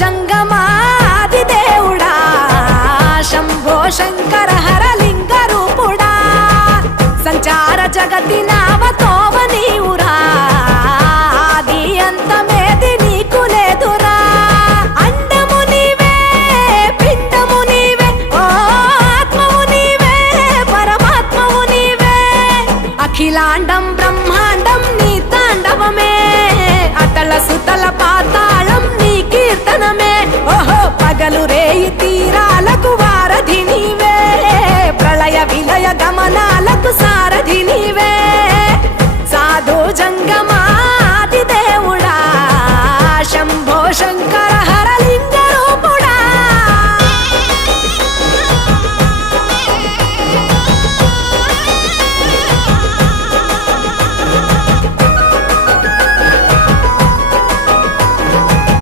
జంగమాది దేవుడా శంభో శంకర హరలింగ రూపుడా సంచార జగతి నామతోవ నీవురా ఆది అంతమేది నీకు లేదురా అండము నీవే పిండము నీవే ఓ ఆత్మవు నీవే పరమాత్మవు నీవే అఖిలాండం బ్రహ్మాండం నీ తాండవమే అతల సుతల పాతాళం నీ కీర్తనమే ఓహో పగలు రేయి తీరాలకు వారధి నీవే ప్రళయ విలయ గమనాలకు సారథి నీవే సాధు జంగమ